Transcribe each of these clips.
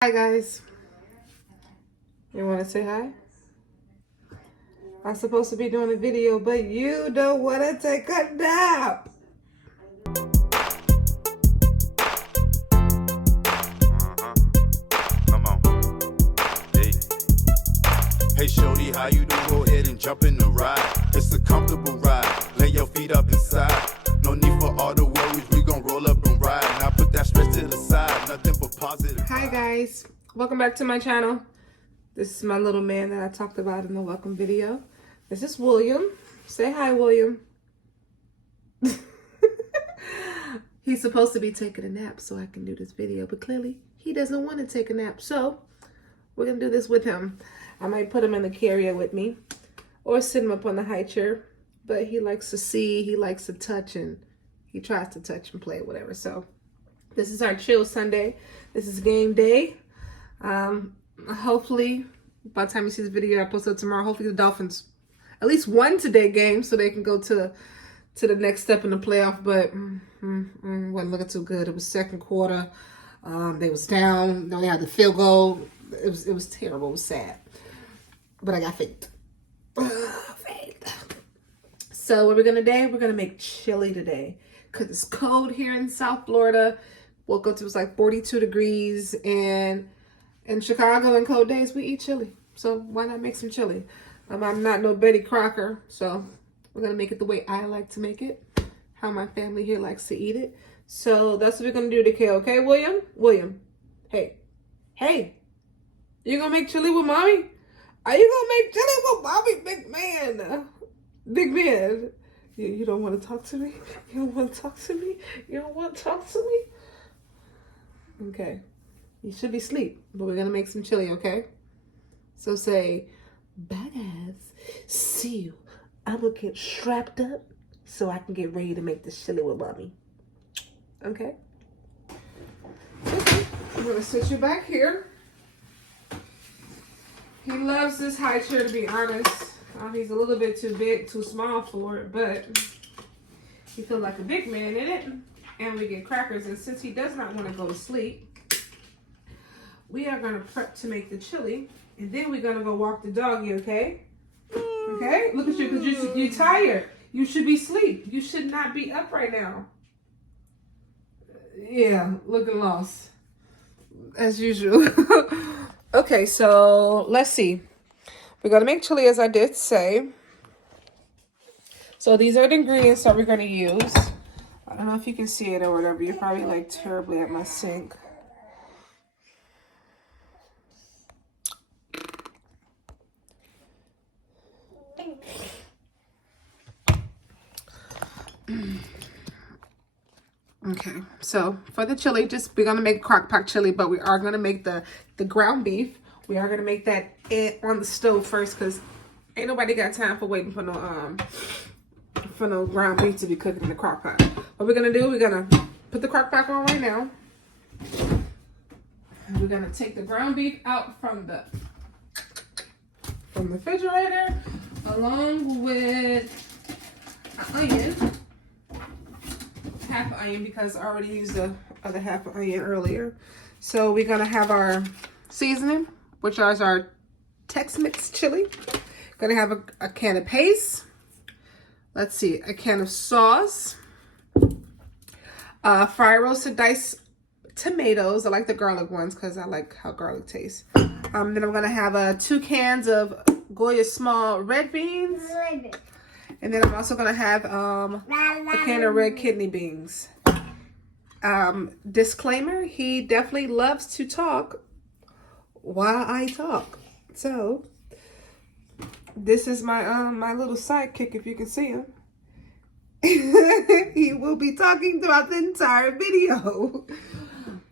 Hi guys, you want to say hi? I'm supposed to be doing a video, but you don't want to take a nap. Come on. Hey. Hey, shorty, how you doing? Go ahead and jump in the ride. It's a comfortable ride. Lay your feet up inside. No need for all the worries. We gon' roll up and ride. Now put that stress to the side. Nothing but positive. Hi guys, welcome back to my channel. This is my little man that I talked about in the welcome video. This is William. Say hi, William. He's supposed to be taking a nap so I can do this video, but clearly he doesn't want to take a nap. So we're going to do this with him. I might put him in the carrier with me or sit him up on the high chair, but he likes to see, he likes to touch, and he tries to touch and play, whatever. So this is our chill Sunday. This is game day. Hopefully, by the time you see this video, I post it tomorrow. Hopefully, the Dolphins at least won today game so they can go to the next step in the playoff. But wasn't looking too good. It was second quarter. They was down. They only had the field goal. It was terrible. It was sad. But I got faith. Faith. So what we're gonna do? We're gonna make chili today because it's cold here in South Florida. Woke up to it was like 42 degrees, and in Chicago and cold days we eat chili. So why not make some chili? I'm not no Betty Crocker, so we're gonna make it the way I like to make it, how my family here likes to eat it. So that's what we're gonna do today, okay, William? William, hey, you gonna make chili with mommy? Are you gonna make chili with mommy, big man? Big man, you don't want to talk to me? You don't want to talk to me? You don't want to talk to me? Okay, you should be asleep, but we're gonna make some chili, okay? So say, bye guys, see you. I'm gonna get strapped up so I can get ready to make this chili with mommy. Okay? Okay, I'm gonna sit you back here. He loves this high chair, to be honest. He's a little bit too big, too small for it, but he feels like a big man in it. And we get crackers, and since he does not want to go to sleep, we are gonna prep to make the chili, and then we're gonna go walk the doggy, okay? Okay? Look at you, because you're tired. You should be asleep. You should not be up right now. Yeah, looking lost. As usual. Okay, so let's see. We're going to make chili as I did say. So these are the ingredients that we're going to use. I don't know if you can see it or whatever. You're probably like terribly at my sink. Okay, so for the chili, we're gonna make crock pot chili, but we are gonna make the ground beef. We are gonna make that on the stove first, cause ain't nobody got time for waiting for no ground beef to be cooking in the crock pot. What we're gonna do? We're gonna put the crock pot on right now. And we're gonna take the ground beef out from the refrigerator, along with an onion. Half onion, because I already used the other half onion earlier. So we're gonna have our seasoning, which is our Tex-Mex chili. Gonna have a can of paste. Let's see, a can of sauce. Fry roasted diced tomatoes. I like the garlic ones because I like how garlic tastes. Then I'm gonna have 2 cans of Goya small red beans. And then I'm also going to have a can of red kidney beans. Disclaimer, he definitely loves to talk while I talk. So, this is my my little sidekick, if you can see him. He will be talking throughout the entire video.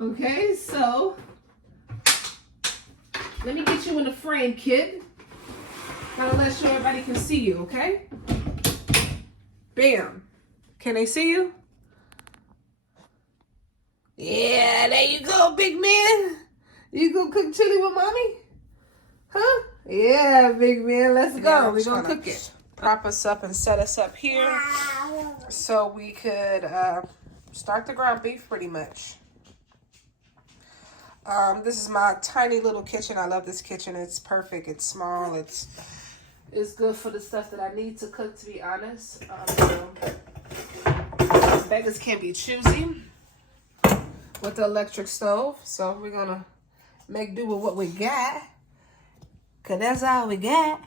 Okay, so, let me get you in the frame, kid. Gotta let sure everybody can see you, okay? Bam. Can they see you? Yeah, there you go, big man. You gonna cook chili with mommy? Huh? Yeah, big man, let's go. We're gonna cook it. Prop us up and set us up here so we could start the ground beef pretty much. This is my tiny little kitchen. I love this kitchen. It's perfect. It's small. It's good for the stuff that I need to cook, to be honest. Beggars can't be choosy with the electric stove. So we're going to make do with what we got. Because that's all we got.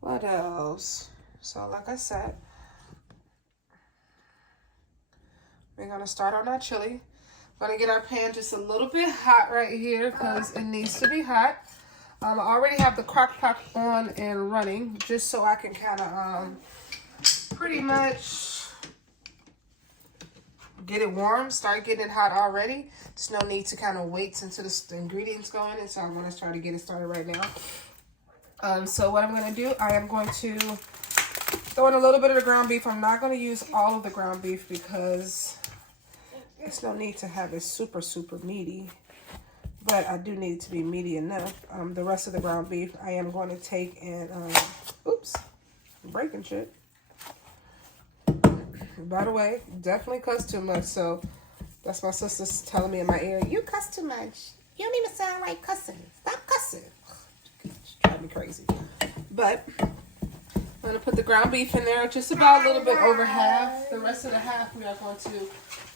What else? So like I said, we're going to start on our chili. We're going to get our pan just a little bit hot right here because it needs to be hot. I already have the crock pot on and running just so I can kind of pretty much get it warm, start getting it hot already. There's no need to kind of wait until the ingredients go in, and so I'm going to try to get it started right now. So what I'm going to do, I am going to throw in a little bit of the ground beef. I'm not going to use all of the ground beef because there's no need to have it super, super meaty. But I do need it to be meaty enough. The rest of the ground beef, I am going to take and, oops, I'm breaking shit. By the way, definitely cuss too much. So that's my sister's telling me in my ear, you cuss too much. You don't even sound like cussing. Stop cussing. It's driving me crazy. But I'm going to put the ground beef in there just about a little bit over half. The rest of the half, we are going to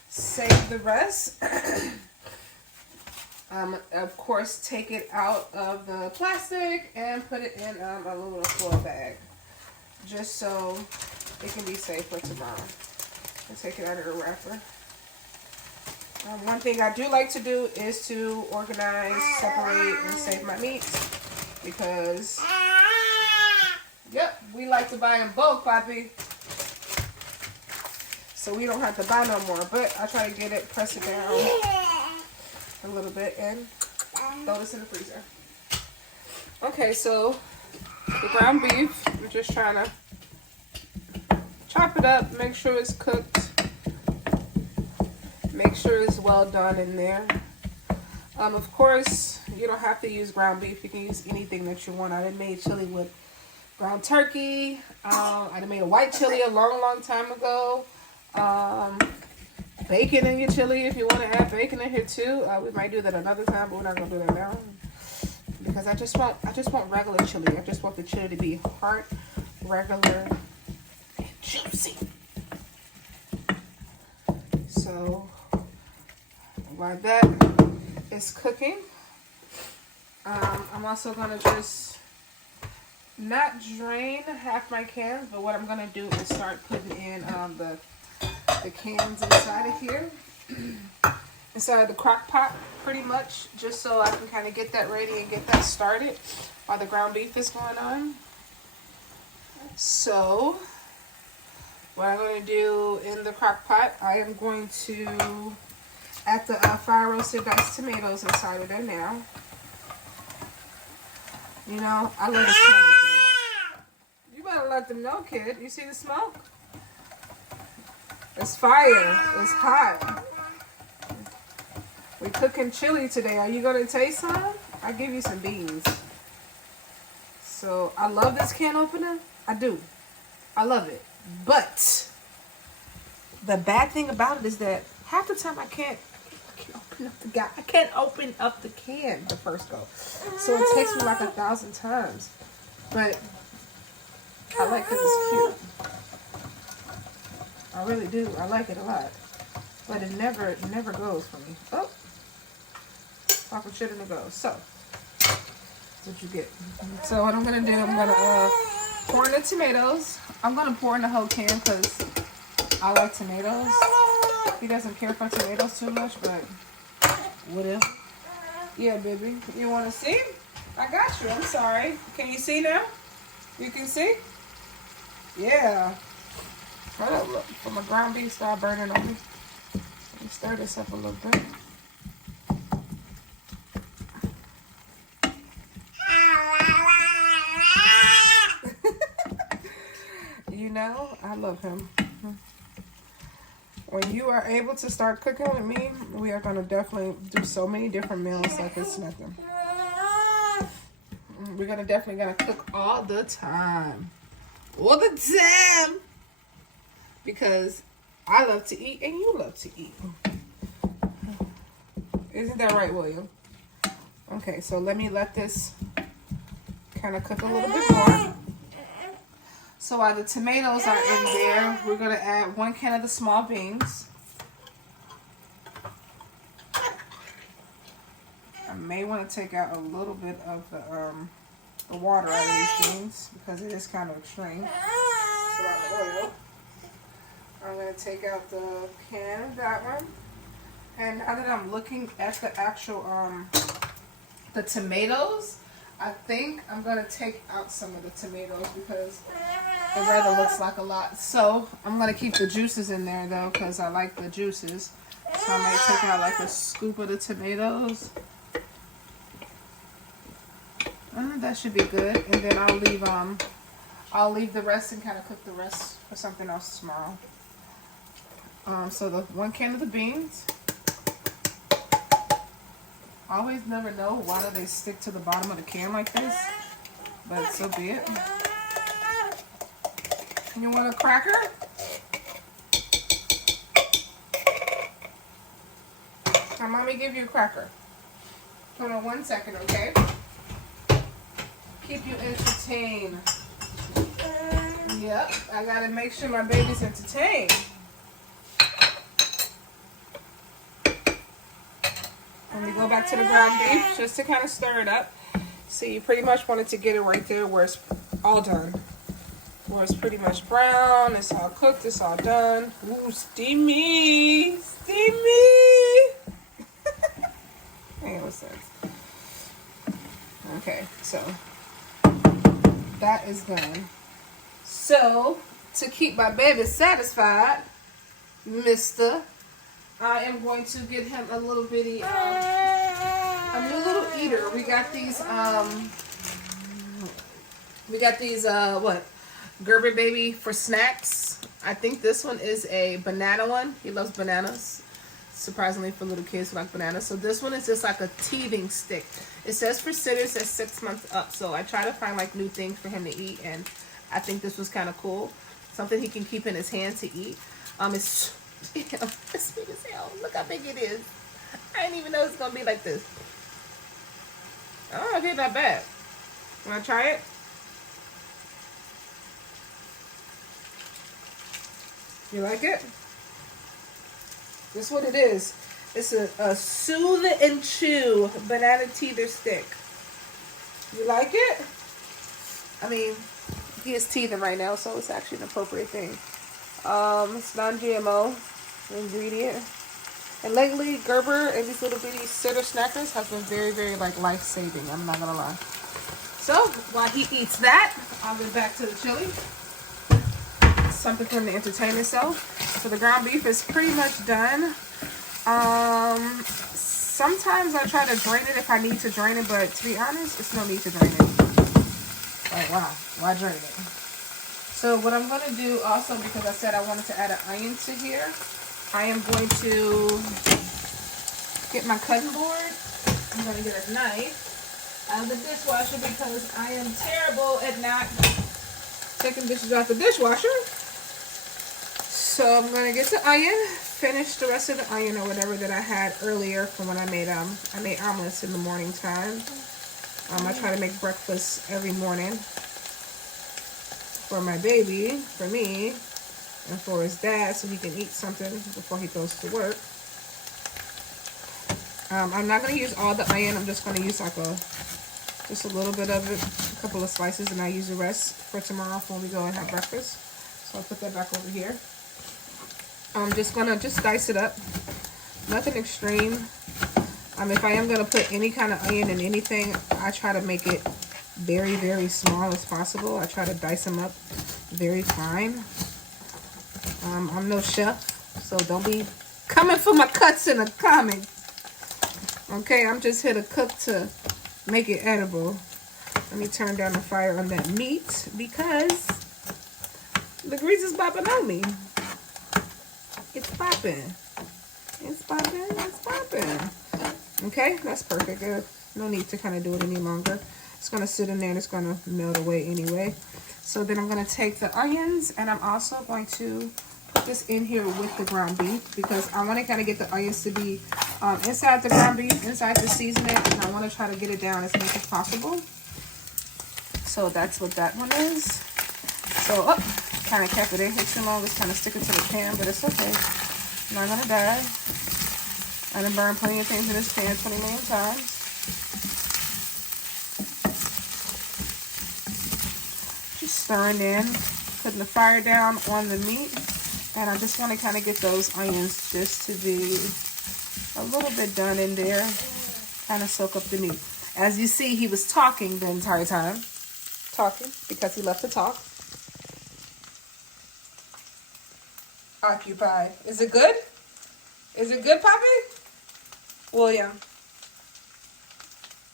save the rest. Of course, take it out of the plastic and put it in an aluminum foil bag, just so it can be safe for tomorrow. And take it out of the wrapper. One thing I do like to do is to organize, separate, and save my meats because, yep, we like to buy in bulk, Poppy. So we don't have to buy no more. But I try to get it, press it down a little bit and throw this in the freezer. Okay, so the ground beef, we're just trying to chop it up, make sure it's cooked, make sure it's well done in there. Of course, you don't have to use ground beef. You can use anything that you want. I done made chili with ground turkey. I done made a white chili a long, long time ago. Bacon in your chili if you want to add bacon in here too. We might do that another time, but we're not gonna do that now because I just want regular chili. I just want the chili to be hard, regular, and juicy. So while that is cooking, I'm also gonna just not drain half my cans, but what I'm gonna do is start putting in the cans inside of here, inside the crock pot, pretty much, just so I can kind of get that ready and get that started while the ground beef is going on. So what I'm going to do in the crock pot, I am going to add the fire roasted diced tomatoes inside of there now. You know, I love this can opener. You better let them know, kid. You see the smoke? It's fire. It's hot. We're cooking chili today. Are you going to taste some? I'll give you some beans. So, I love this can opener. I do. I love it. But the bad thing about it is that half the time I can't open up the can. I can't open up the can the first go. So, it takes me like 1,000 times. But I like because it's cute. I really do. I like it a lot. But it never goes for me. Oh. Talking shit in the go. So. That's what you get. So what I'm going to do, I'm going to pour in the tomatoes. I'm going to pour in the whole can because I like tomatoes. He doesn't care for tomatoes too much, but whatever. Yeah, baby. You want to see? I got you. I'm sorry. Can you see now? You can see? Yeah. Hold up, look. For my ground beef start burning on me. Let me stir this up a little bit. You know, I love him. When you are able to start cooking with me, we are going to definitely do so many different meals like it's nothing. We're going to definitely cook all the time. All the time. Because I love to eat and you love to eat. Isn't that right, William? Okay, so let this kind of cook a little bit more. So while the tomatoes are in there, we're going to add 1 can of the small beans. I may want to take out a little bit of the water out of these beans because it is kind of extreme. So out the oil. I'm going to take out the can of that one. And now that I'm looking at the actual the tomatoes, I think I'm going to take out some of the tomatoes because it rather looks like a lot. So I'm going to keep the juices in there though because I like the juices. So I might take out like a scoop of the tomatoes. That should be good. And then I'll leave the rest and kind of cook the rest for something else tomorrow. So the 1 can of the beans. I always never know why do they stick to the bottom of the can like this, but so be it. You want a cracker? Now, mommy, give you a cracker. Hold on 1 second, okay? Keep you entertained. Yep, I gotta make sure my baby's entertained. Let me go back to the ground beef just to kind of stir it up. See, you pretty much wanted to get it right there where it's all done. Where it's pretty much brown, it's all cooked, it's all done. Ooh, steamy! Steamy! Ain't no sense. Okay, so that is done. So, to keep my baby satisfied, Mr. I am going to get him a little bitty, a new little eater. We got these, what? Gerber baby for snacks. I think this one is a banana one. He loves bananas. Surprisingly for little kids who like bananas. So this one is just like a teething stick. It says for sitters at 6 months up. So I try to find like new things for him to eat, and I think this was kind of cool. Something he can keep in his hand to eat. It's it's big as hell. Look how big it is. I didn't even know it's gonna be like this. Oh, okay, not bad. Wanna try it? You like it? This is what it is. It's a soothe and chew banana teether stick. You like it? I mean, he is teething right now, so it's actually an appropriate thing. It's non-GMO ingredient. And lately, Gerber and these little bitty sitter snackers have been very, very like life-saving. I'm not gonna lie. So while he eats that, I'll get back to the chili. Something for him to entertain himself. So the ground beef is pretty much done. Sometimes I try to drain it if I need to drain it, but to be honest, it's no need to drain it. Like, wow, why drain it? So what I'm going to do also, because I said I wanted to add an onion to here, I am going to get my cutting board. I'm going to get a knife out of the dishwasher because I am terrible at not taking dishes out the dishwasher. So I'm going to get the onion, finish the rest of the onion or whatever that I had earlier from when I made omelets in the morning time. I try to make breakfast every morning for my baby, for me, and for his dad so he can eat something before he goes to work. I'm not going to use all the onion. I'm just going to use like just a little bit of it, a couple of slices, and I use the rest for tomorrow when we go and have breakfast. So I'll put that back over here. I'm just going to dice it up. Nothing extreme. If I am going to put any kind of onion in anything, I try to make it very, very small as possible. I try to dice them up very fine. I'm no chef, so don't be coming for my cuts in the comments. Okay, I'm just here to cook to make it edible. Let me turn down the fire on that meat because the grease is popping on me. It's popping. It's popping. It's popping. Okay, that's perfect. No need to kind of do it any longer. It's going to sit in there and it's going to melt away anyway. So then I'm going to take the onions and I'm also going to put put this in here with the ground beef because I want to kind of get the onions to be inside the ground beef, inside the seasoning, and I want to try to get it down as much as possible. So that's what that one is. So, kind of kept it in here too long. It's kind of sticking to the pan, but it's okay. I'm not gonna die. I done burned plenty of things in this pan 20 million times. Just stirring in, putting the fire down on the meat. And I just want to kind of get those onions just to be a little bit done in there. Kind of soak up the meat. As you see, he was talking the entire time. Talking because he left to talk. Occupied. Is it good? Is it good, Poppy? William.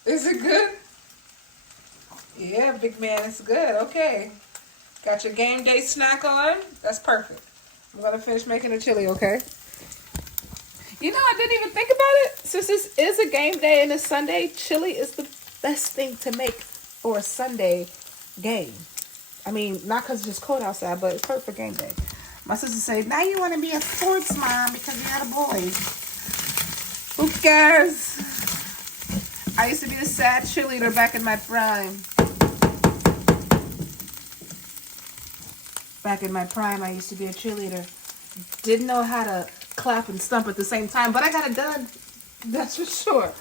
Is it good? Yeah, big man, it's good. Okay. Got your game day snack on? That's perfect. I'm going to finish making the chili, okay? You know, I didn't even think about it. Since this is a game day and it's Sunday, chili is the best thing to make for a Sunday game. I mean, not because it's just cold outside, but it's perfect for game day. My sister said, now you want to be a sports mom because you got a boy. Who cares? I used to be the sad cheerleader back in my prime. Back in my prime, I used to be a cheerleader. Didn't know how to clap and stomp at the same time, but I got it done. That's for sure.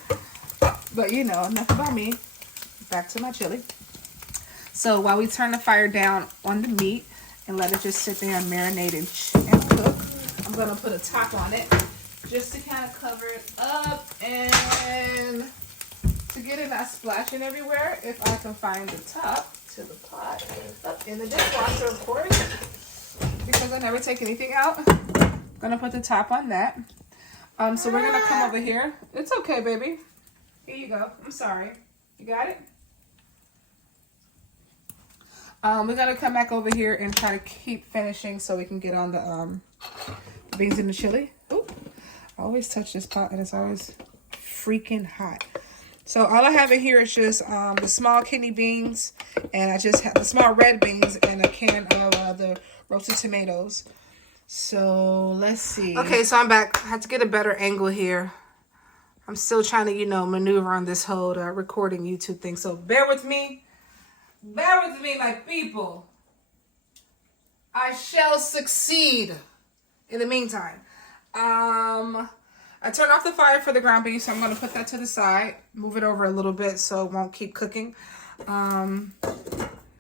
But you know, enough about me. Back to my chili. So while we turn the fire down on the meat and let it just sit there and marinate and cook, I'm going to put a top on it just to kind of cover it up and to get it not splashing everywhere. If I can find the top to the pot up in the dishwasher, of course, because I never take anything out. I'm going to put the top on that. So we're going to come over here. It's okay, baby. Here you go. I'm sorry. You got it? We're going to come back over here and try to keep finishing so we can get on the beans and the chili. Ooh, I always touch this pot and it's always freaking hot. So all I have in here is just the small kidney beans, and I just have the small red beans and a can of the roasted tomatoes. So let's see. Okay, so I'm back. I had to get a better angle here. I'm still trying to, you know, maneuver on this whole recording YouTube thing. So bear with me. Bear with me, my people. I shall succeed. In the meantime, I turned off the fire for the ground beef, so I'm going to put that to the side. Move it over a little bit so it won't keep cooking.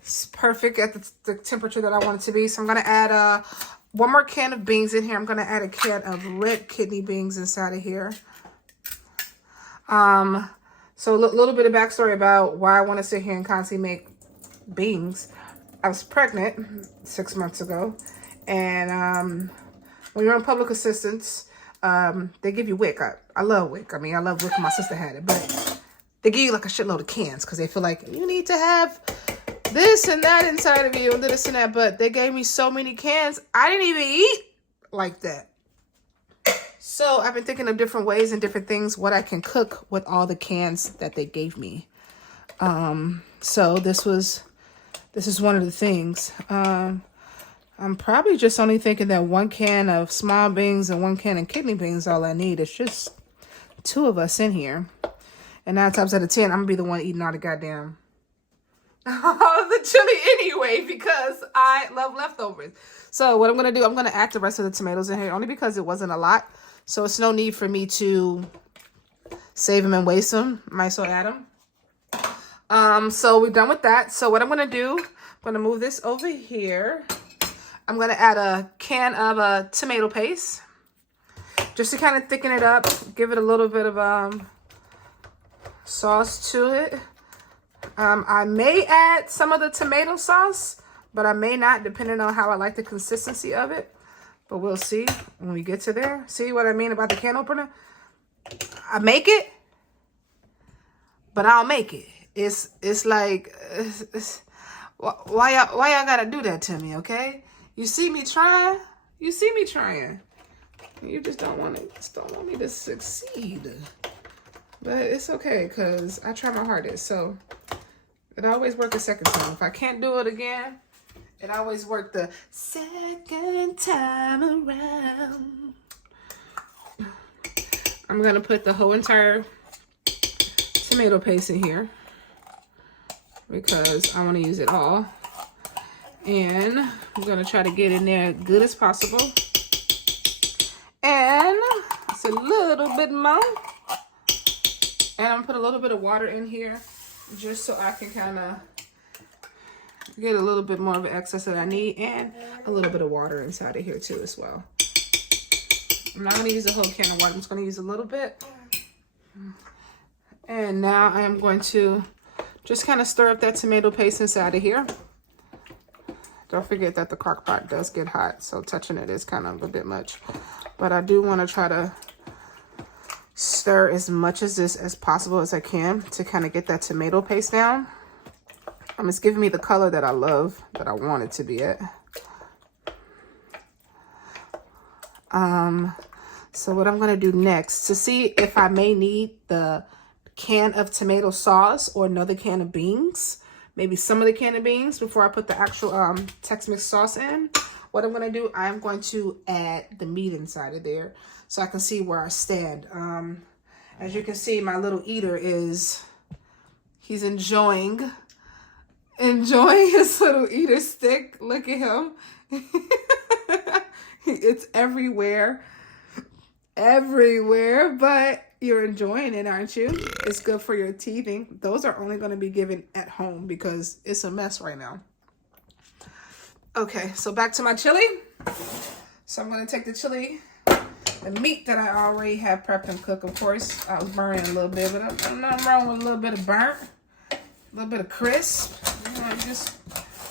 It's perfect at the temperature that I want it to be. So I'm going to add one more can of beans in here. I'm going to add a can of red kidney beans inside of here. So a little bit of backstory about why I want to sit here and constantly make beans. I was pregnant 6 months ago, and when you're on public assistance, they give you WIC. I love WIC. I mean, I love WIC. My sister had it, but they give you like a shitload of cans because they feel like you need to have this and that inside of you and this and that. But they gave me so many cans, I didn't even eat like that. So I've been thinking of different ways and different things what I can cook with all the cans that they gave me. So this is one of the things. I'm probably just only thinking that 1 can of small beans and 1 can of kidney beans all I need. It's just 2 of us in here. And 9 times out of 10, I'm going to be the one eating all the goddamn all of the chili anyway because I love leftovers. So what I'm going to do, I'm going to add the rest of the tomatoes in here only because it wasn't a lot. So it's no need for me to save them and waste them. Might as well add them. So we're done with that. So what I'm going to do, I'm going to move this over here. I'm going to add a can of tomato paste just to kind of thicken it up, give it a little bit of sauce to it. I may add some of the tomato sauce, but I may not, depending on how I like the consistency of it. But we'll see when we get to there. See what I mean about the can opener? I make it, but I'll make it. It's like, why y'all gotta do that to me, okay? You see me trying. You see me trying. You just don't want me to succeed. But it's okay because I try my hardest. So it always works a second time. If I can't do it again, It always worked the second time around. I'm gonna put the whole entire tomato paste in here because I want to use it all. And I'm gonna try to get in there as good as possible. And it's a little bit more. And I'm gonna put a little bit of water in here just so I can kind of get a little bit more of the excess that I need, and a little bit of water inside of here too as well. I'm not gonna use a whole can of water, I'm just gonna use a little bit. And now I am going to just kind of stir up that tomato paste inside of here. Don't forget that the crock pot does get hot, so touching it is kind of a bit much. But I do want to try to stir as much of this as possible as I can to kind of get that tomato paste down. It's giving me the color that I love, that I want it to be at. So what I'm going to do next, to see if I may need the can of tomato sauce or another can of beans, maybe some of the can of beans before I put the actual Tex-Mex sauce in, what I'm going to do, I'm going to add the meat inside of there so I can see where I stand. As you can see, my little eater he's enjoying his little eater stick. Look at him. It's everywhere, but you're enjoying it, aren't you? It's good for your teething. Those are only going to be given at home because it's a mess right now. Okay, so back to my chili. So I'm going to take the chili, the meat that I already have prepped and cooked. Of course, I was burning a little bit, but I'm not wrong with a little bit of burnt, a little bit of crisp. You know, you just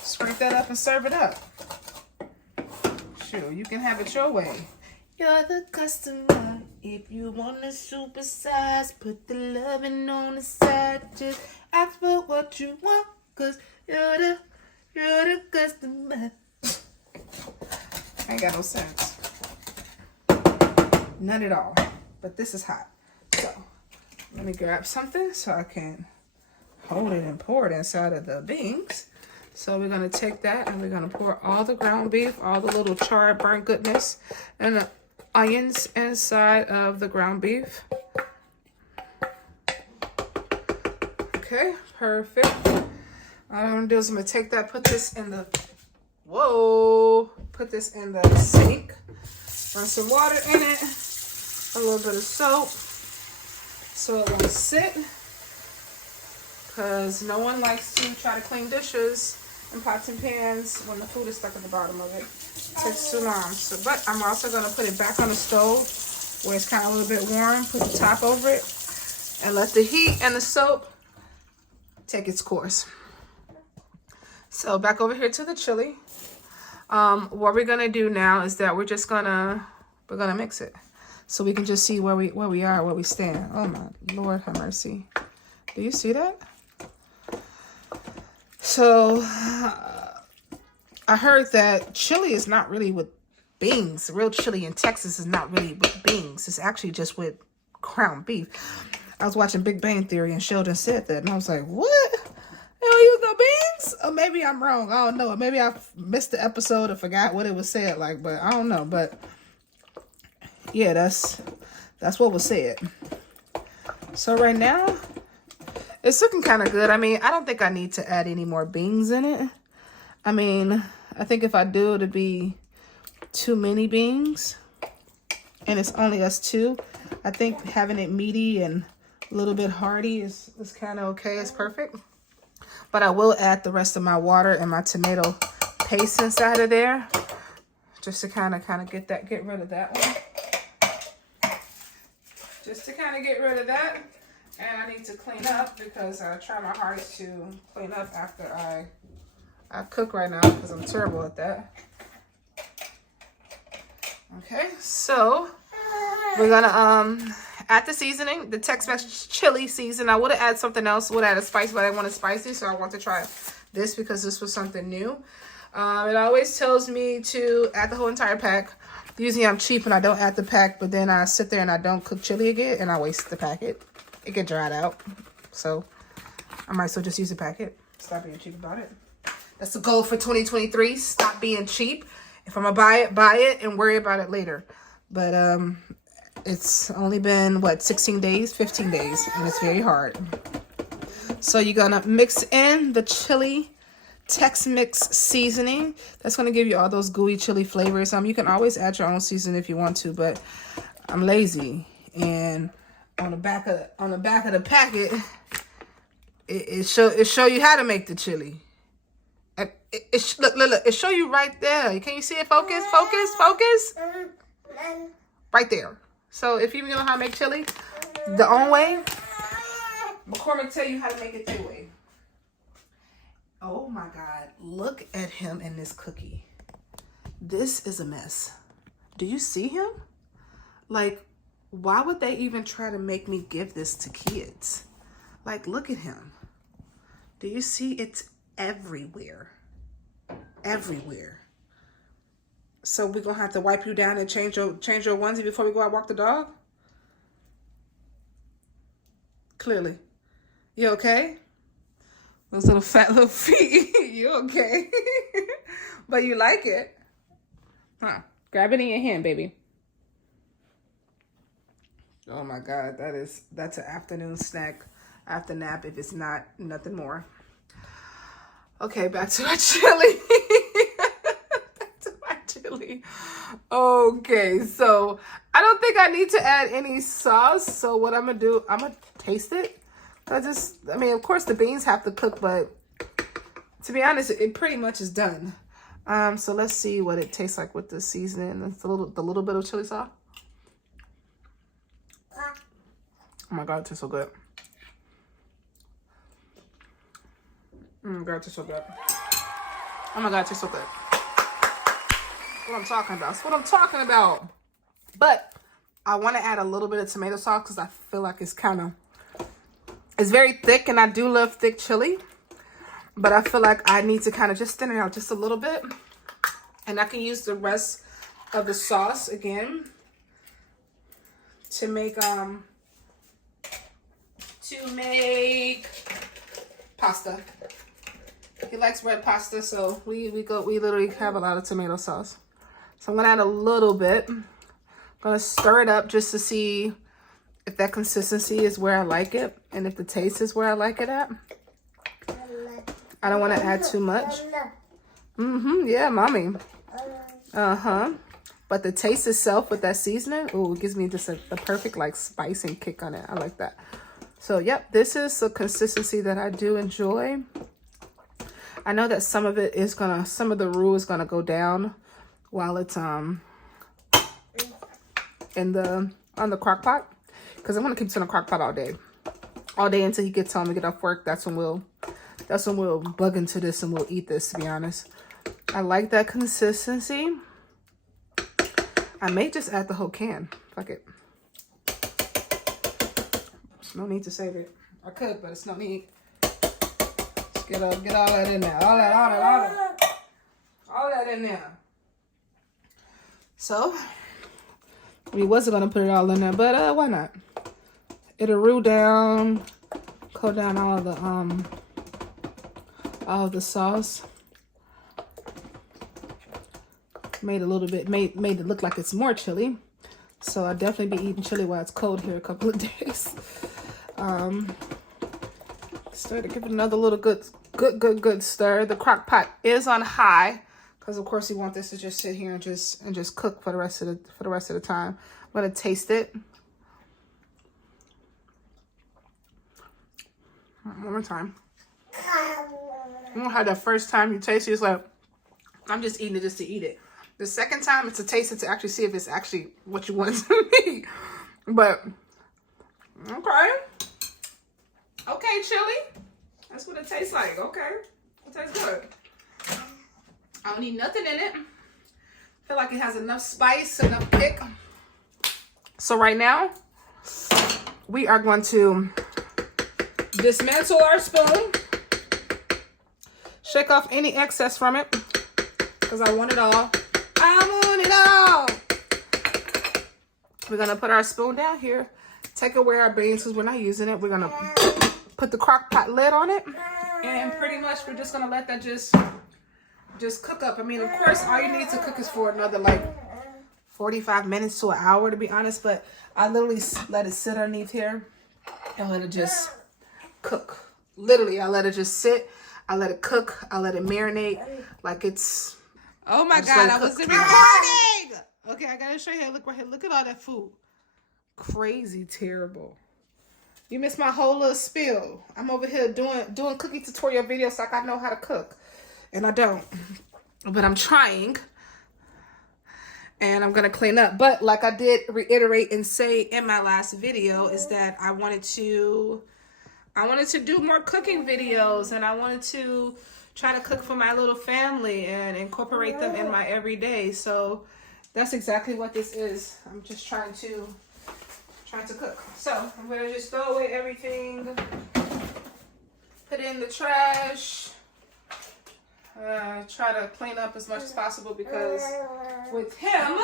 scrape that up and serve it up. Sure, you can have it your way. You're the customer. If you want to supersize, put the loving on the side. Just ask for what you want, cause you're the customer. I ain't got no sense. None at all. But this is hot. So let me grab something so I can hold it and pour it inside of the beans. So we're going to take that and we're going to pour all the ground beef, all the little charred burnt goodness, and the onions inside of the ground beef. Okay, perfect. All I'm going to do is I'm going to take that, put this in the sink. Run some water in it, a little bit of soap, so it won't sit. Because no one likes to try to clean dishes in pots and pans when the food is stuck at the bottom of it. It takes too long. So, but I'm also going to put it back on the stove where it's kind of a little bit warm. Put the top over it and let the heat and the soap take its course. So back over here to the chili. What we're going to do now is that we're gonna mix it so we can just see where we stand. Oh my Lord, have mercy. Do you see that? So I heard that chili is not really with beans. Real chili in Texas is not really with beans. It's actually just with ground beef. I was watching Big Bang Theory and Sheldon said that, and I was like, what? They don't use no beans? Or maybe I'm wrong. I don't know. Maybe I missed the episode or forgot what it was said like, but I don't know. But yeah, that's what was said. So right now, it's looking kind of good. I mean, I don't think I need to add any more beans in it. I mean, I think if I do, it'd be too many beans. And it's only us two. I think having it meaty and a little bit hearty is kind of okay. It's perfect. But I will add the rest of my water and my tomato paste inside of there. Just to kind of get rid of that one. Just to kind of get rid of that. And I need to clean up because I try my hardest to clean up after I cook right now because I'm terrible at that. Okay, so we're gonna add the seasoning, the Tex-Mex chili season. I would have added something else, would have added spice, but I wanted spicy, so I want to try this because this was something new. It always tells me to add the whole entire pack. Usually I'm cheap and I don't add the pack, but then I sit there and I don't cook chili again and I waste the packet. It get dried out, so I might as well just use the packet. Stop being cheap about it. That's the goal for 2023. Stop being cheap. If I'm gonna buy it and worry about it later. But it's only been, what, 16 days, 15 days, and it's very hard. So you're gonna mix in the chili Tex-Mix seasoning. That's gonna give you all those gooey chili flavors. You can always add your own seasoning if you want to, but I'm lazy. And on the back of the packet, it show you how to make the chili. Look, it show you right there. Can you see it? Focus. Right there. So if you know how to make chili the own way, McCormick tell you how to make it their way. Oh my God, look at him and this cookie. This is a mess. Do you see him? Like, why would they even try to make me give this to kids? Like, look at him. Do you see? It's everywhere. Everywhere. So we're gonna have to wipe you down and change your onesie before we go out walk the dog? Clearly. You okay? Those little fat little feet. You okay? But you like it. Huh. Grab it in your hand, baby. Oh my God, that's an afternoon snack after nap if it's not nothing more. Okay, back to our chili. Back to my chili. Okay, so I don't think I need to add any sauce. So what I'm gonna do, I'm gonna taste it. I mean, of course the beans have to cook, but to be honest, it pretty much is done. So let's see what it tastes like with the seasoning and the little bit of chili sauce. Oh my God, it tastes so good. Oh my God, it tastes so good. Oh my God, it tastes so good. That's what I'm talking about. That's what I'm talking about. But I want to add a little bit of tomato sauce because I feel like it's very thick, and I do love thick chili. But I feel like I need to kind of just thin it out just a little bit. And I can use the rest of the sauce again to make pasta. He likes red pasta, so we literally have a lot of tomato sauce. So I'm gonna add a little bit. I'm gonna stir it up just to see if that consistency is where I like it and if the taste is where I like it at. I don't want to add too much. Yeah, mommy. But the taste itself with that seasoning, ooh, it gives me just the perfect like spice and kick on it. I like that. So, yep, this is a consistency that I do enjoy. I know that some of the roux is gonna go down while it's on the crock pot, because I'm gonna keep this in the crock pot all day until he gets home and get off work. That's when we'll bug into this and we'll eat this. To be honest, I like that consistency. I may just add the whole can. Fuck it. There's no need to save it. I could, but it's no need. Just get all that in there. All that in there. So, we wasn't gonna put it all in there, but why not? It'll roux down, coat down all of the sauce. Made it look like it's more chili. So I'll definitely be eating chili while it's cold here a couple of days. Stir to give it another little good stir. The crock pot is on high because of course you want this to just sit here and just cook for the rest of the time. I'm gonna taste it. One more time. You know how the first time you taste it, it's like, I'm just eating it just to eat it. The second time, it's to taste it to actually see if it's actually what you want it to be. But, okay. Okay, chili. That's what it tastes like. Okay. It tastes good. I don't need nothing in it. I feel like it has enough spice, enough kick. So right now, we are going to dismantle our spoon. Shake off any excess from it, because I want it all. I want it all. We're going to put our spoon down here. Take away our beans because we're not using it. We're going to put the crock pot lid on it. And pretty much we're just going to let that just just cook up. I mean, of course, all you need to cook is for another like 45 minutes to an hour, to be honest. But I literally let it sit underneath here and let it just cook. Literally, I let it just sit. I let it cook. I let it marinate like it's... Oh my God, I was recording! Okay, I gotta show you. Look right here. Look at all that food. Crazy terrible. You missed my whole little spill. I'm over here doing cooking tutorial videos like I know how to cook. And I don't. But I'm trying. And I'm going to clean up. But like I did reiterate and say in my last video is that I wanted to do more cooking videos. And I wanted to try to cook for my little family and incorporate them in my everyday. So that's exactly what this is. I'm just trying to cook. So I'm gonna just throw away everything, put it in the trash, try to clean up as much as possible because with him,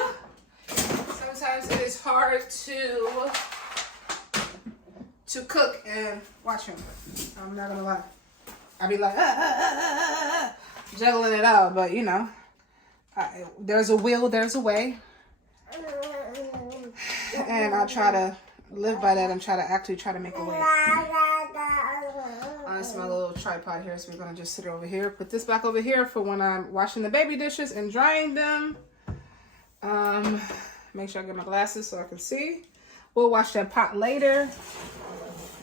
sometimes it is hard to cook and watch him. I'm not gonna lie. I'll be like, juggling it out, but you know, there's a will, there's a way. And I'll try to live by that and try to make a way. This is my little tripod here, so we're going to just sit it over here. Put this back over here for when I'm washing the baby dishes and drying them. Make sure I get my glasses so I can see. We'll wash that pot later.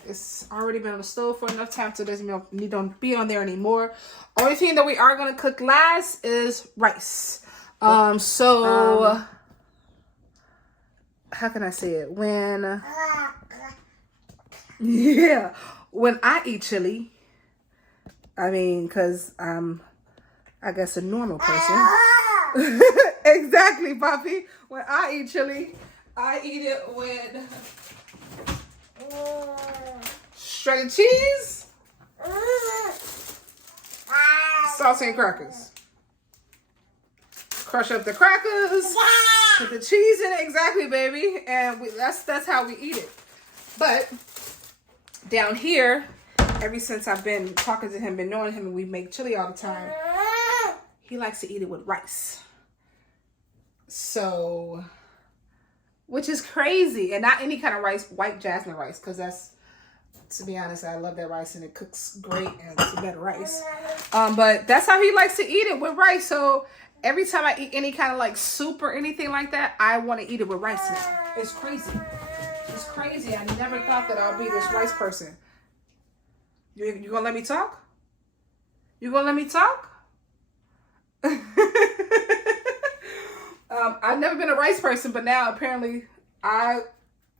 It's already been on the stove for enough time, so it doesn't need to be on there anymore. Only thing that we are going to cook last is rice. How can I say it? When I eat chili, I mean, because I'm, I guess, a normal person. Exactly, Poppy. When I eat chili, I eat it with shredded cheese, salsa and crackers. Crush up the crackers, put the cheese in it, exactly, baby, and that's how we eat it. But down here, ever since I've been talking to him, been knowing him, and we make chili all the time, he likes to eat it with rice. So, which is crazy, and not any kind of rice, white jasmine rice, because that's, to be honest, I love that rice and it cooks great and it's a better rice. But that's how he likes to eat it, with rice. So every time I eat any kind of like soup or anything like that, I want to eat it with rice now. It's crazy. It's crazy. I never thought that I'll be this rice person. You gonna let me talk? You gonna let me talk? I've never been a rice person, but now apparently I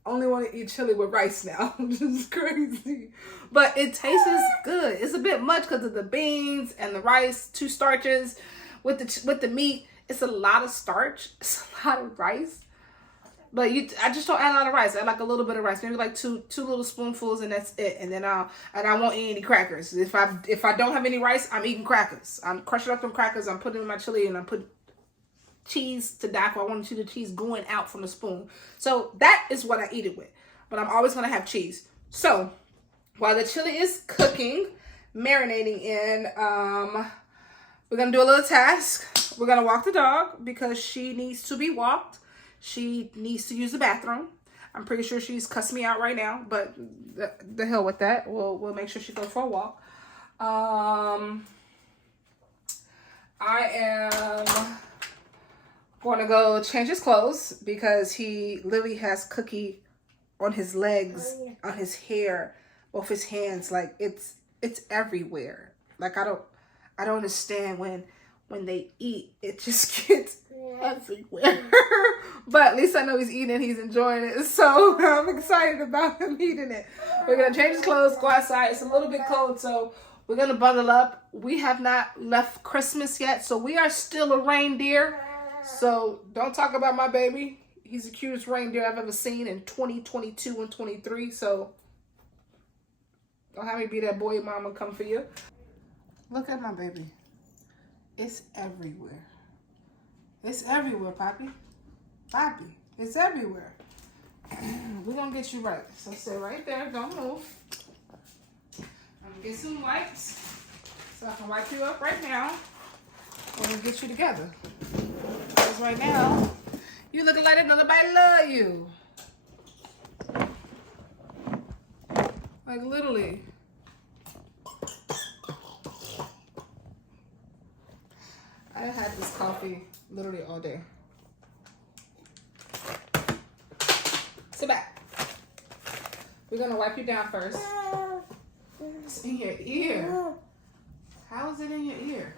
only want to eat chili with rice now, which is crazy. But it tastes good. It's a bit much because of the beans and the rice, 2 starches. With the meat, it's a lot of starch. It's a lot of rice. But I just don't add a lot of rice. I add like a little bit of rice, maybe like two little spoonfuls, and that's it. And then I won't eat any crackers. If I don't have any rice, I'm eating crackers. I'm crushing up them crackers. I'm putting in my chili, and I put cheese to die for. I want to see the cheese going out from the spoon. So that is what I eat it with. But I'm always gonna have cheese. So while the chili is cooking, marinating in, we're going to do a little task. We're going to walk the dog because she needs to be walked. She needs to use the bathroom. I'm pretty sure she's cussing me out right now, but the hell with that. We'll make sure she goes for a walk. I am going to go change his clothes because he literally has cookie on his legs, on his hair, both his hands. Like it's everywhere. Like I don't understand when they eat, it just gets everywhere. But at least I know he's eating, he's enjoying it. So I'm excited about him eating it. We're going to change his clothes, go outside. It's a little bit cold, so we're going to bundle up. We have not left Christmas yet, so we are still a reindeer. So don't talk about my baby. He's the cutest reindeer I've ever seen in 2022 and 23. So don't have me be that boy mama come for you. Look at my baby. It's everywhere. It's everywhere, Poppy. Poppy, it's everywhere. We're going to get you right. So stay right there. Don't move. I'm going to get some wipes so I can wipe you up right now. We'll get you together. Because right now, you looking like nobody love you. Like literally. I had this coffee literally all day. Sit back. We're gonna wipe you down first. It's in your ear. How is it in your ear?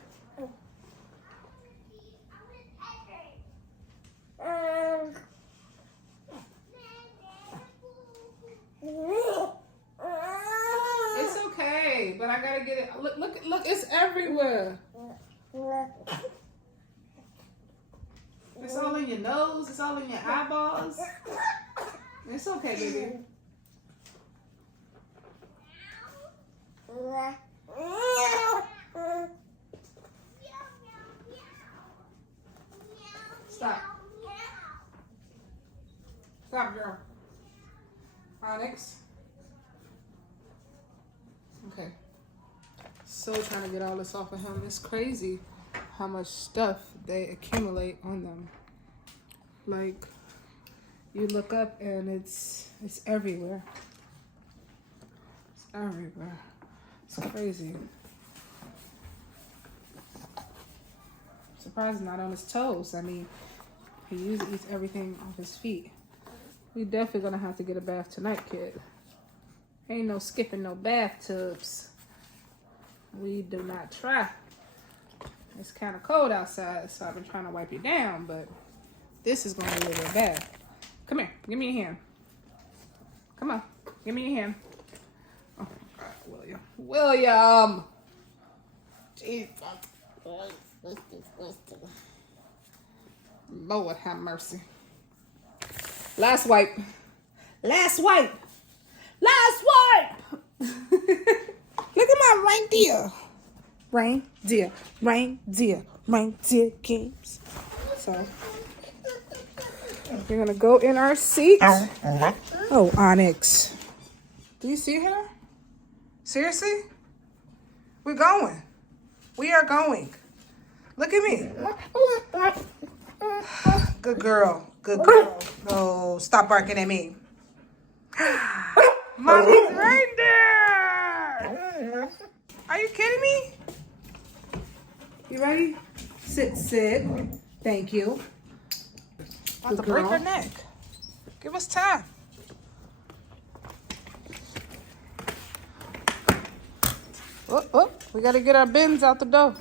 It's okay, but I gotta get it. Look, it's everywhere. It's all in your nose, it's all in your eyeballs. It's okay, baby. Stop. Stop, girl. Onyx. Okay. So trying to get all this off of him. It's crazy how much stuff they accumulate on them. Like, you look up and it's everywhere. It's everywhere. It's crazy. Surprised not on his toes. I mean, he usually eats everything off his feet. We definitely gonna have to get a bath tonight, kid. Ain't no skipping no bathtubs. We do not try. It's kind of cold outside, so I've been trying to wipe you down, but this is going to be a little bad. Come here. Give me your hand. Come on. Give me your hand. Oh, God, William. William! Jesus. Lord have mercy. Last wipe. Last wipe. Last wipe! Look at my reindeer. Reindeer games. So, we're going to go in our seat. Oh, Onyx. Do you see her? Seriously? We're going. We are going. Look at me. Good girl. Good girl. Oh, stop barking at me. Mommy's reindeer. Are you kidding me? You ready? Sit. Thank you. About to break her neck. Give us time. Oh, we gotta get our bins out the door.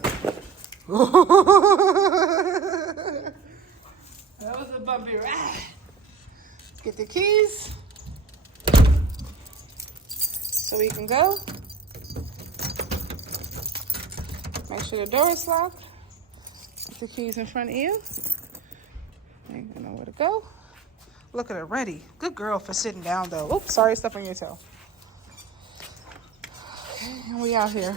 That was a bumpy ride. Get the keys so we can go. Make sure the door is locked. Put the keys in front of you. Ain't gonna know where to go. Look at her, ready. Good girl for sitting down though. Oops, sorry, step on your toe. Okay, and we out here.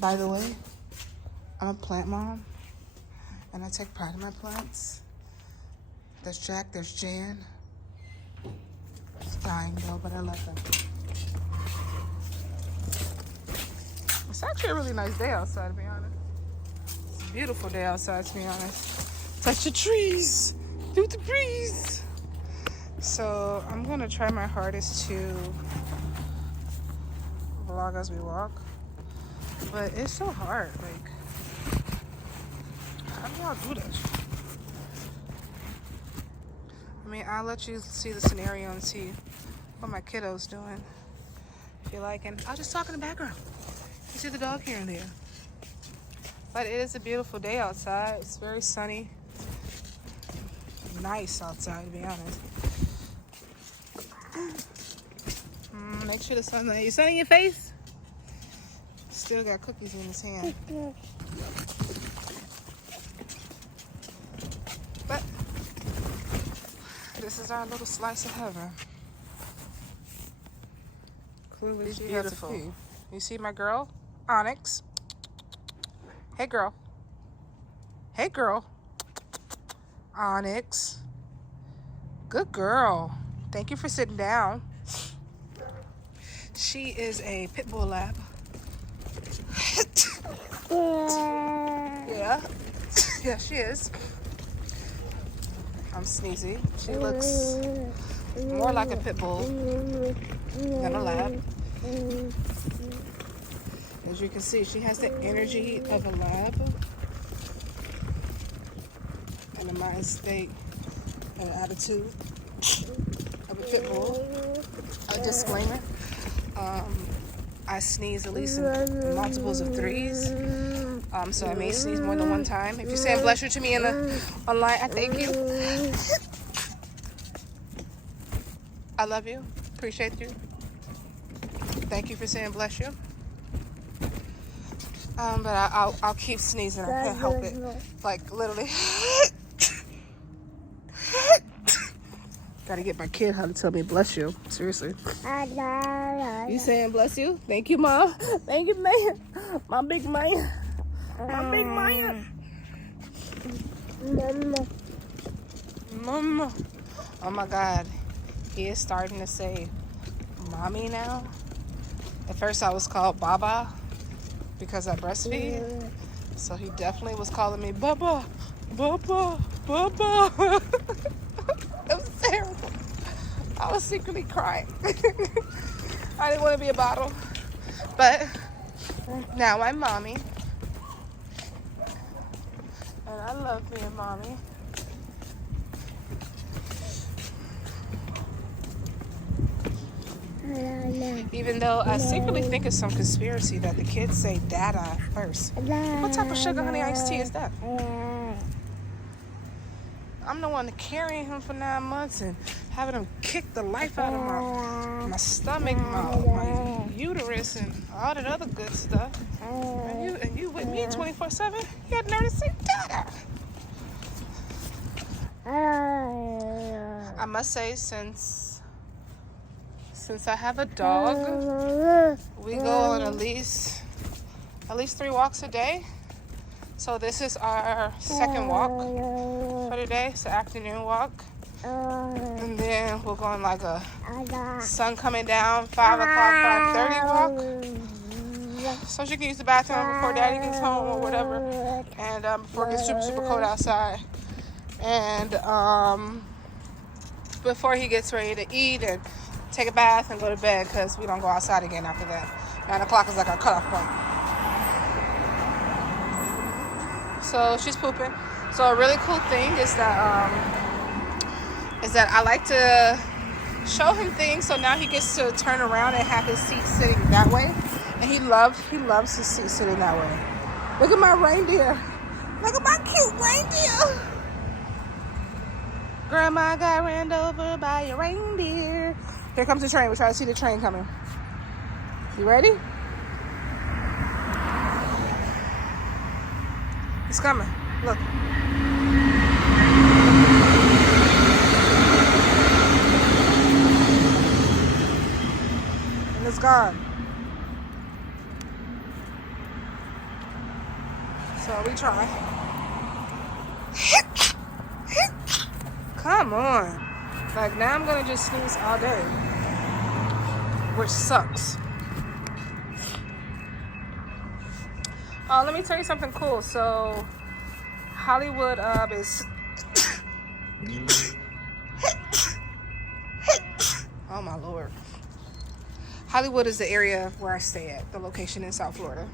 By the way, I'm a plant mom, and I take pride in my plants. There's Jack, there's Jan. It's dying though, but I love them. It's actually a really nice day outside, to be honest. It's a beautiful day outside, to be honest. Touch the trees, feel the breeze. So I'm gonna try my hardest to vlog as we walk, but it's so hard. Like, how do y'all do this? I mean, I'll let you see the scenario and see what my kiddo's doing. If you like, and I'll just talk in the background. You see the dog here and there. But it is a beautiful day outside. It's very sunny. Nice outside, to be honest. Make sure the sun's not. You sun in your face? Still got cookies in his hand. But this is our little slice of heaven. Clearly, she's beautiful. You see my girl, Onyx. Hey, girl. Hey, girl. Onyx. Good girl. Thank you for sitting down. She is a pit bull lab. Yeah. Yeah, she is. I'm Sneezy. She looks more like a pit bull than a lab. As you can see, she has the energy of a lab and a mind state and an attitude of a pit bull. A disclaimer. I sneeze at least in multiples of 3s. So I may sneeze more than one time. If you're saying bless you to me online, I thank you. I love you. Appreciate you. Thank you for saying bless you. But I'll keep sneezing. I can't help it. Like literally. Gotta get my kid how to tell me bless you. Seriously. You saying bless you? Thank you, Mom. Thank you, man. My big man. My big man. Mama. Oh my God. He is starting to say mommy now. At first I was called Baba because I breastfeed. So he definitely was calling me Baba. Baba. Baba. It was terrible. I was secretly crying. I didn't want to be a bottle. But now I'm mommy. And I love being mommy. Even though I secretly think it's some conspiracy that the kids say dada first. What type of sugar honey iced tea is that? I'm the one carrying him for 9 months and having him kick the life out of my stomach, my uterus, and all that other good stuff. And you with me 24/7? You had nerve to say dada. I must say, since I have a dog, we go on at least 3 walks a day. So this is our second walk for the day. It's an afternoon walk. And then we're going like a sun coming down, 5 o'clock, 5:30 walk. So she can use the bathroom before Daddy gets home or whatever. And before it gets super, super cold outside. And before he gets ready to eat and take a bath and go to bed, because we don't go outside again after that. 9 o'clock is like our cutoff point. So she's pooping. So a really cool thing is that I like to show him things. So now he gets to turn around and have his seat sitting that way, and he loves his seat sitting that way. Look at my reindeer. Look at my cute reindeer. Grandma got ran over by a reindeer. Here comes the train. We're trying to see the train coming. You ready? It's coming. Look. And it's gone. So we try. Come on. Like now I'm gonna just sneeze all day, which sucks. Let me tell you something cool. So Hollywood is oh my Lord. Hollywood is the area where I stay at, the location in South Florida.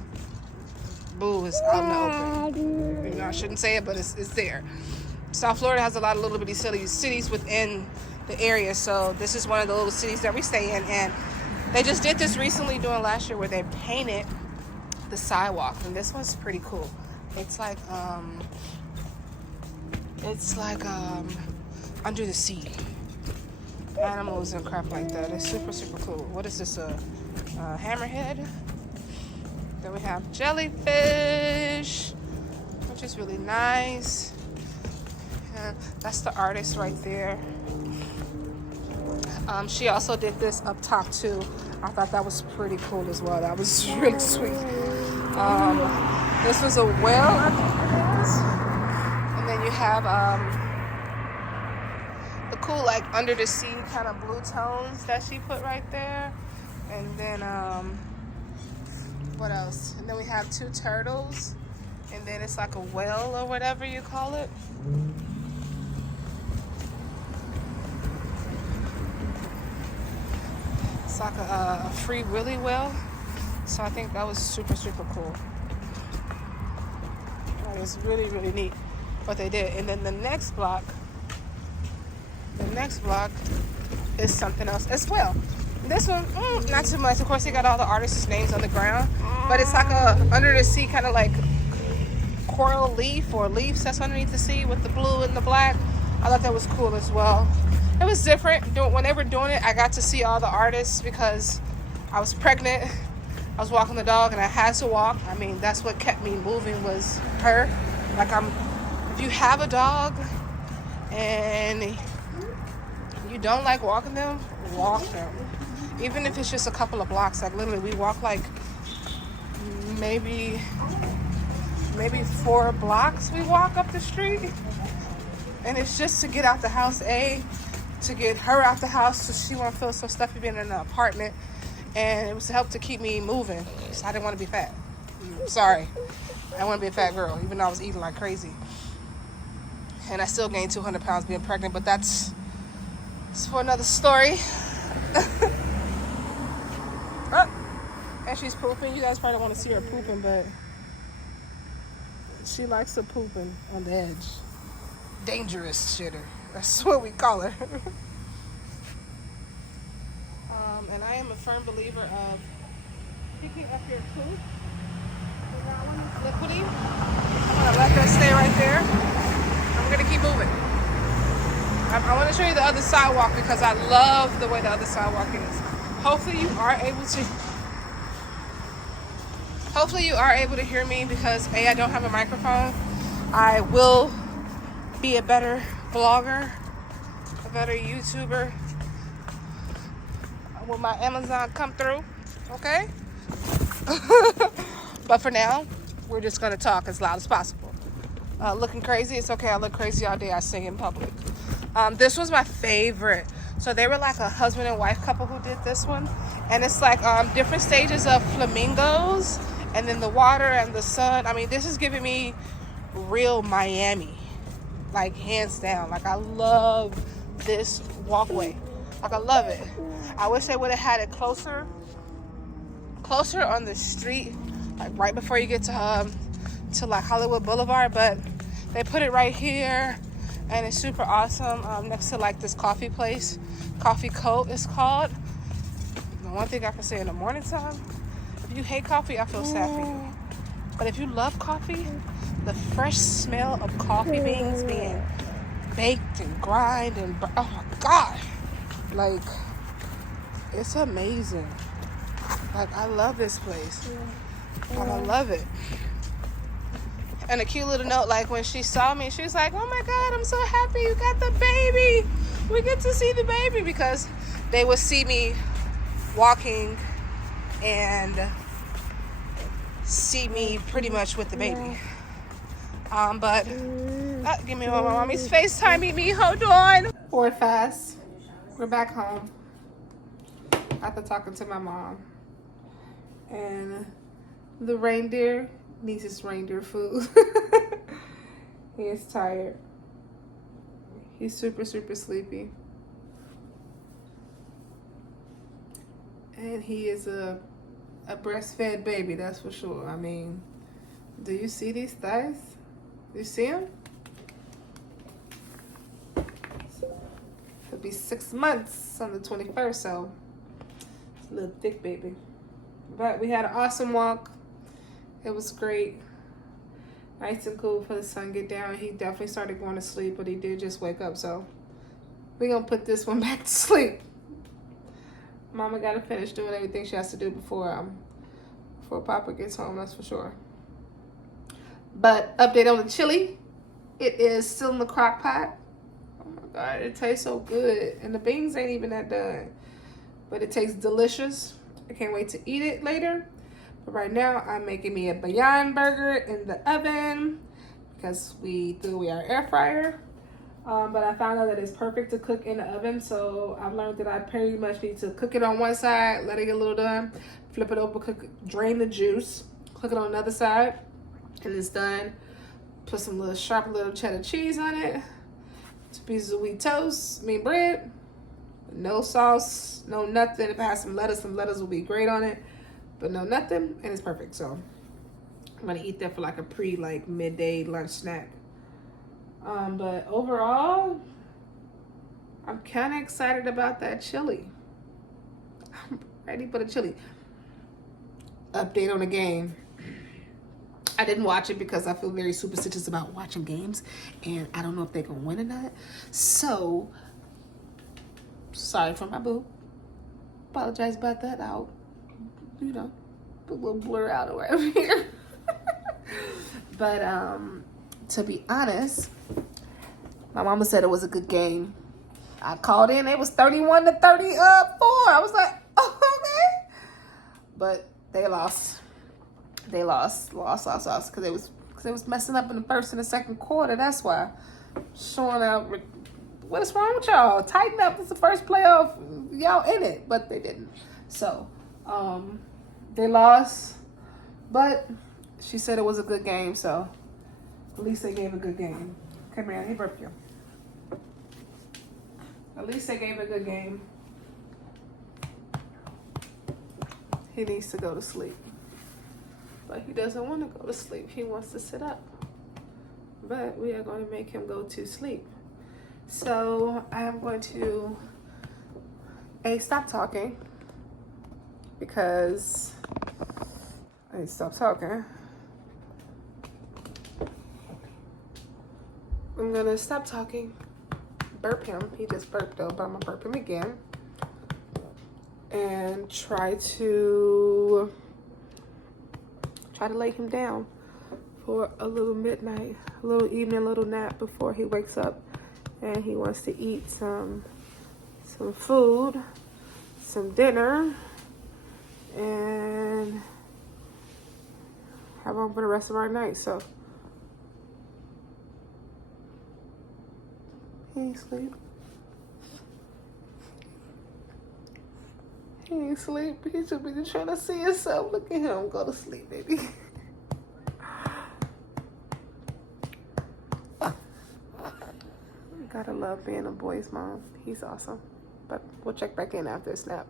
Boo is out in the open. You know, I shouldn't say it, but it's there. South Florida has a lot of little bitty cities within the area, so this is one of the little cities that we stay in. And they just did this recently during last year where they painted the sidewalk, and this one's pretty cool. It's like under the sea, animals and crap like that. It's super, super cool. What is this? A hammerhead. Then we have jellyfish, which is really nice. That's the artist right there. She also did this up top too. I thought that was pretty cool as well. That was really sweet. This was a whale, I think it is. And then you have the cool like under the sea kind of blue tones that she put right there. And then What else? And then we have 2 turtles. And then it's like a well or whatever you call it. It's like a free willy well. So I think that was super, super cool. That was really, really neat what they did. And then the next block is something else as well. This one, not too much. Of course, they got all the artists' names on the ground. But it's like a under the sea kind of like coral leaf or leaves that's underneath the sea with the blue and the black. I thought that was cool as well. It was different. When they were doing it, I got to see all the artists because I was pregnant. I was walking the dog and I had to walk. I mean, that's what kept me moving was her. Like if you have a dog and you don't like walking them, walk them. Even if it's just a couple of blocks. Like literally we walk like maybe 4 blocks we walk up the street. And it's just to get out the house, to get her out the house so she won't feel so stuffy being in an apartment. And it was to help to keep me moving. So I didn't want to be fat. Sorry. I didn't want to be a fat girl, even though I was eating like crazy. And I still gained 200 pounds being pregnant, but it's for another story. And she's pooping. You guys probably don't want to see her pooping, but she likes to pooping on the edge. Dangerous shitter. That's what we call her. And I am a firm believer of picking up your poop. That one is liquidy. I'm going to let that stay right there. I'm going to keep moving. I want to show you the other sidewalk because I love the way the other sidewalk is. Hopefully you are able to hear me because I don't have a microphone. I will be a better vlogger, a better YouTuber when my Amazon come through, okay? But for now, we're just gonna talk as loud as possible. Looking crazy, it's okay. I look crazy all day. I sing in public. This was my favorite. So they were like a husband and wife couple who did this one. And it's like different stages of flamingos and then the water and the sun. I mean, this is giving me real Miami, like hands down. Like I love this walkway. Like I love it. I wish they would have had it closer on the street, like right before you get to like Hollywood Boulevard, but they put it right here and it's super awesome next to like this coffee place. Coffee Coat is called. The one thing I can say in the morning time, if you hate coffee, I feel sad for you. But if you love coffee, the fresh smell of coffee beans being baked and grind and oh my god, like it's amazing. Like I love this place. Like, I love it. And a cute little note, like when she saw me, she was like, oh my god, I'm so happy you got the baby. We get to see the baby, because they would see me walking and see me pretty much with the baby. But give me my mommy's FaceTiming me. Hold on. Forward fast. We're back home after talking to my mom. And the reindeer needs his reindeer food. He is tired. He's super, super sleepy. And he is a breastfed baby, that's for sure. I mean, do you see these thighs? Do you see them? It'll be 6 months on the 21st, so it's a little thick baby. But we had an awesome walk. It was great. Nice and cool for the sun get down. He definitely started going to sleep, but he did just wake up, so we're gonna put this one back to sleep. Mama gotta finish doing everything she has to do before Papa gets home, that's for sure. But update on the chili. It is still in the crock pot. Oh my god, it tastes so good. And the beans ain't even that done. But it tastes delicious. I can't wait to eat it later. But right now, I'm making me a Beyond Burger in the oven because we threw away our air fryer. But I found out that it's perfect to cook in the oven. So I've learned that I pretty much need to cook it on one side, let it get a little done, flip it over, drain the juice, cook it on the other side, and it's done. Put some sharp little cheddar cheese on it, 2 pieces of wheat toast, bread, no sauce, no nothing. If it has some lettuce will be great on it, but no nothing, and it's perfect. So I'm gonna eat that for like a midday lunch snack. But overall, I'm kind of excited about that chili. I'm ready for the chili. Update on the game. I didn't watch it because I feel very superstitious about watching games, and I don't know if they're gonna win or not. So, sorry for my boo. Apologize about that. I'll, put a little blur out or whatever here. But to be honest, my mama said it was a good game. I called in. It was 31-34. I was like, oh, okay. But they lost. They lost because it was messing up in the first and the second quarter. That's why. Showing out, what is wrong with y'all? Tighten up. It's the first playoff. Y'all in it, but they didn't. So, they lost. But she said it was a good game, so at least they gave a good game. Come here, he burped you. At least they gave a good game. He needs to go to sleep. But he doesn't want to go to sleep. He wants to sit up. But we are going to make him go to sleep. So I am going to stop talking because I need to stop talking. I'm going to stop talking, burp him. He just burped though, but I'm going to burp him again. And try to lay him down for a little midnight, a little evening, little nap before he wakes up and he wants to eat some food, some dinner, and have on for the rest of our night. So he ain't sleep. He ain't sleep. He should be just trying to see himself. Look at him. Go to sleep, baby. Gotta love being a boy's mom. He's awesome. But we'll check back in after a snap.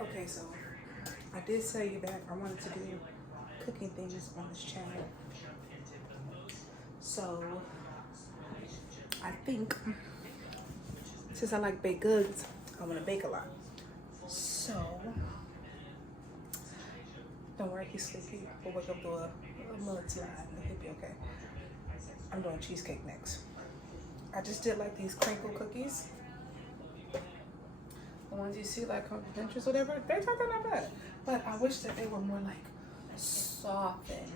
Okay, so I did say that I wanted to do cooking things on this channel. So I think since I like baked goods, I want to bake a lot. So don't worry, he's sleepy. We'll wake up to a mudslide and he'll be okay. I'm doing cheesecake next. I just did like these crinkle cookies. ones you see like on Pinterest, whatever, they're not that bad. But I wish that they were more like soft and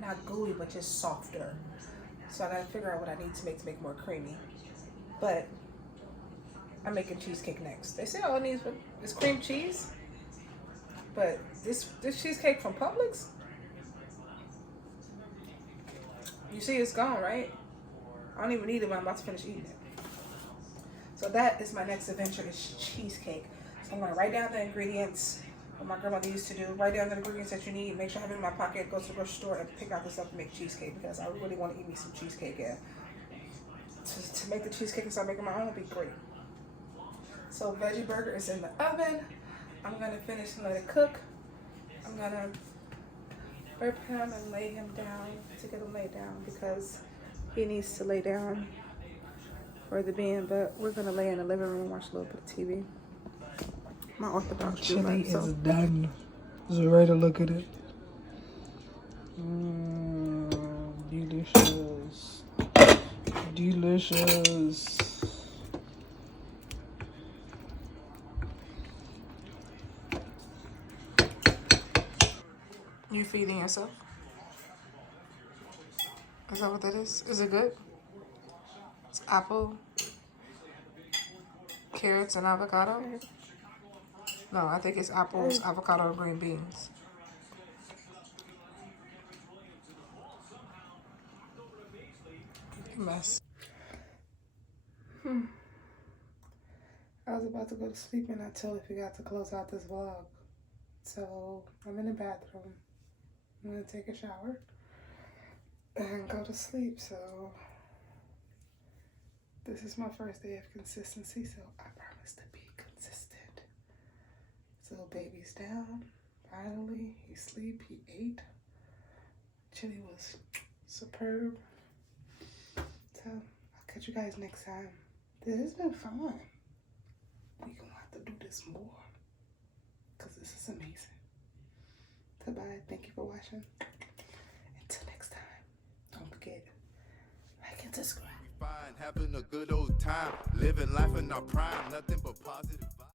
not gooey, but just softer. So I gotta figure out what I need to make more creamy. But I'm making cheesecake next. They say all it needs is cream cheese, but this cheesecake from Publix, you see it's gone, right? I don't even need it when I'm about to finish eating it. So that is my next adventure, is cheesecake. So I'm gonna write down the ingredients, what my grandmother used to do. Write down the ingredients that you need. Make sure I have it in my pocket. Go to the grocery store and pick out the stuff to make cheesecake, because I really want to eat me some cheesecake. Yeah. To make the cheesecake and start making my own would be great. So veggie burger is in the oven. I'm gonna finish and let it cook. I'm gonna prepare him and lay him down to get him laid down, because he needs to lay down for the being. But we're gonna lay in the living room and watch a little bit of TV. My Orthodox chili is done. Just ready to look at it. Delicious. Delicious. You feeding yourself? Is that what that is? Is it good? It's apple, carrots, and avocado? No, I think it's apples, avocado, and green beans. Mess. I was about to go to sleep and I totally forgot to close out this vlog. So I'm in the bathroom. I'm gonna take a shower and go to sleep. So this is my first day of consistency, so I promise to be consistent. So baby's down. Finally, he sleep, he ate. Chili was superb. So I'll catch you guys next time. This has been fun. We gonna have to do this more, because this is amazing. Goodbye. Thank you for watching. Until next time, don't forget, like and subscribe. Fine, having a good old time, living life in our prime, nothing but positive.